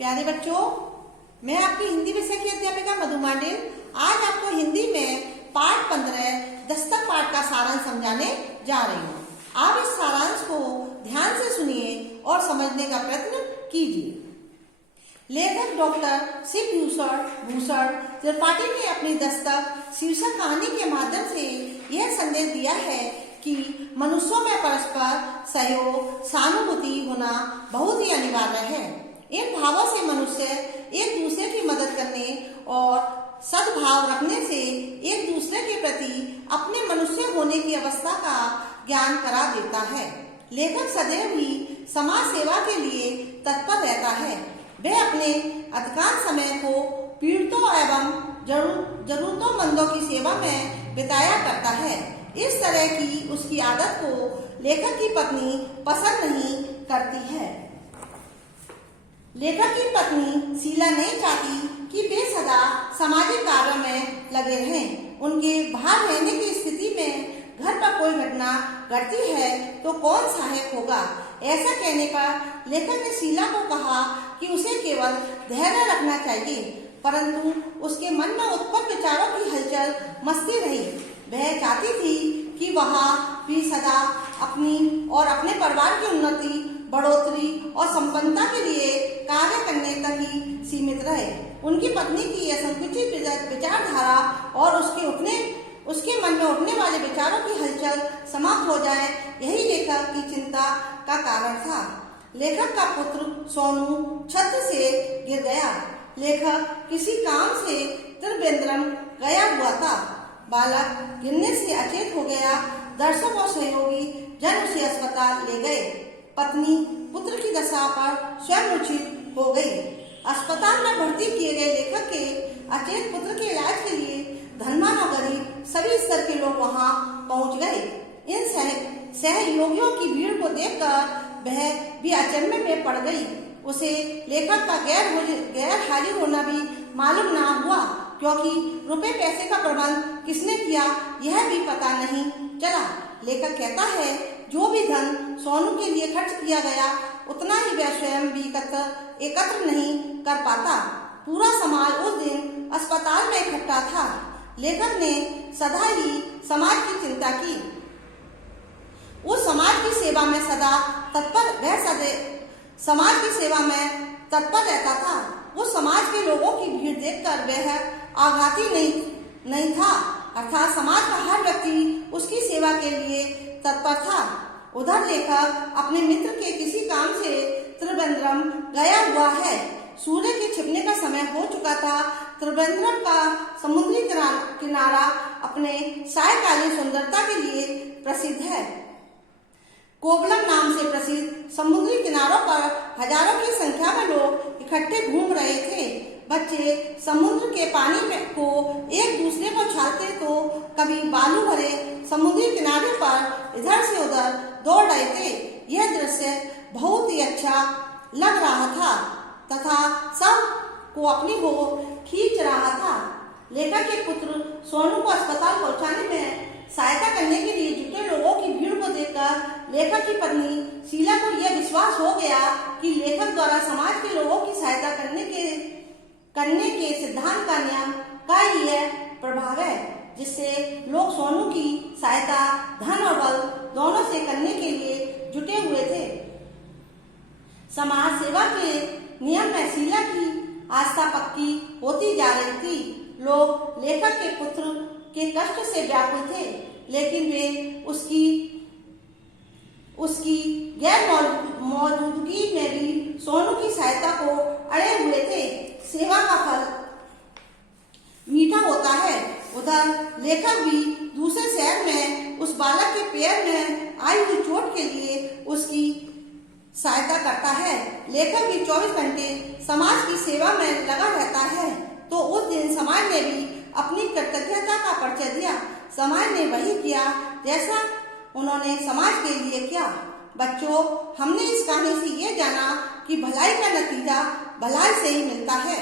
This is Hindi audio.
प्यारे बच्चों, मैं आपकी हिंदी विषय की अध्यापिका मधु मांडेल आज आपको हिंदी में पाठ 15 दस्तक पाठ का सारांश समझाने जा रही हूँ। आप इस सारांश को ध्यान से सुनिए और समझने का प्रयत्न कीजिए। लेखक डॉक्टर शिव भूषण त्रिपाठी ने अपनी दस्तक शीर्षक कहानी के माध्यम से यह संदेश दिया है कि मनुष्यों में परस्पर सहयोग सहानुभूति होना बहुत ही अनिवार्य है। इन भावों से मनुष्य एक दूसरे की मदद करने और सद्भाव रखने से एक दूसरे के प्रति अपने मनुष्य होने की अवस्था का ज्ञान करा देता है। लेखक सदैव ही समाज सेवा के लिए तत्पर रहता है। वह अपने अधिकांश समय को पीड़ितों एवं जरूरतमंदों की सेवा में बिताया करता है। इस तरह की उसकी आदत को लेखक की पत्नी पसंद नहीं करती है। लेखक की पत्नी शीला नहीं चाहती कि वे सदा सामाजिक कार्यों में लगे रहें। उनके बाहर रहने की स्थिति में घर पर कोई घटना घटती है तो कौन सहायक होगा। ऐसा कहने पर लेखक ने शीला को कहा कि उसे केवल धैर्य रखना चाहिए, परंतु उसके मन में उत्पन्न विचारों की हलचल मचती रही। वह चाहती थी कि वह भी सदा अपनी और अपने परिवार की उन्नति, बढ़ोतरी और संपन्नता के लिए कार्य करने तक ही सीमित रहे। उनकी पत्नी की यह संकुचित विचारधारा और उसके मन में उठने वाले विचारों की हलचल समाप्त हो जाए, यही लेखक की चिंता का कारण था। लेखक का पुत्र सोनू छत से गिर गया। लेखक किसी काम से त्रिवेंद्रम गया हुआ था। बालक गिरने से अचेत हो गया। दर्शक और सहयोगी जन उसे अस्पताल ले गए। पत्नी पुत्र की दशा पर स्वयं मूर्छित हो गई। अस्पताल में भर्ती किए गए लेखक के अचेत पुत्र के इलाज के लिए धनवान और गरीब सभी स्तर के लोग वहां पहुंच गए। इन सहयोगियों की भीड़ को देखकर वह भी अचंभे में पड़ गई। उसे लेखक का गैर हाजिर होना भी मालूम ना हुआ, क्योंकि रुपए पैसे का प्रबंध किसने किया यह भी पता नहीं चला। लेखक कहता है, जो भी धन सोनू के लिए खर्च किया गया उतना ही वह स्वयं भी एकत्र नहीं कर पाता। पूरा समाज उस दिन अस्पताल में इकट्ठा था। लेखक ने सदा ही समाज की चिंता की। उस समाज की सेवा में समाज की सेवा में तत्पर रहता था। उस समाज के लोगों की भीड़ देखकर वह आघाती नहीं था, अर्थात समाज का हर व्यक्ति उसकी सेवा के लिए तत्पर था। उधर लेखक अपने मित्र के किसी काम से त्रिवेंद्रम गया हुआ है। सूर्य के छिपने का समय हो चुका था। त्रिवेंद्रम का समुद्री किनारा अपने सायकालीन सुंदरता के लिए प्रसिद्ध है। कोवलम नाम से प्रसिद्ध समुद्री किनारों पर हजारों की संख्या में लोग इकट्ठे घूम रहे थे। बच्चे समुद्र के पानी में को एक दूसरे को छालते तो कभी बालू भरे समुद्री किनारे पर इधर से उधर दौड़ रहे थे। यह दृश्य बहुत ही अच्छा लग रहा था तथा सब को अपनी ओर खींच रहा था। लेखक के पुत्र सोनू को अस्पताल पहुंचाने में सहायता करने के लिए जुटे लोगों की भीड़ को देखकर लेखक की पत्नी शीला को यह विश्वास हो गया कि लेखक द्वारा समाज के लोगों की सहायता करने के सिद्धांत का नियम का यह प्रभाव है, जिससे लोग सोनू की सहायता धन और बल दोनों से करने के लिए जुटे हुए थे। समाज सेवा के नियम में शीला की आस्था पक्की होती जा रही थी। लोग लेखक के पुत्र के कष्ट से व्याकुल थे, लेकिन वे उसकी गैर मौजूदगी में भी सोनू की सहायता को अड़े हुए थे। सेवा का फल मीठा होता है। उधर लेखक भी दूसरे शहर में उस बालक के पैर में आई हुई चोट के लिए उसकी सहायता करता है। लेखक भी 24 घंटे समाज की सेवा में लगा रहता है। तो उस दिन समाज ने भी अपनी कृतज्ञता का परिचय दिया। समाज ने वही किया जैसा उन्होंने समाज के लिए किया। बच्चों, हमने इस कहानी से ये जाना कि भलाई का नतीजा भलाई से ही मिलता है।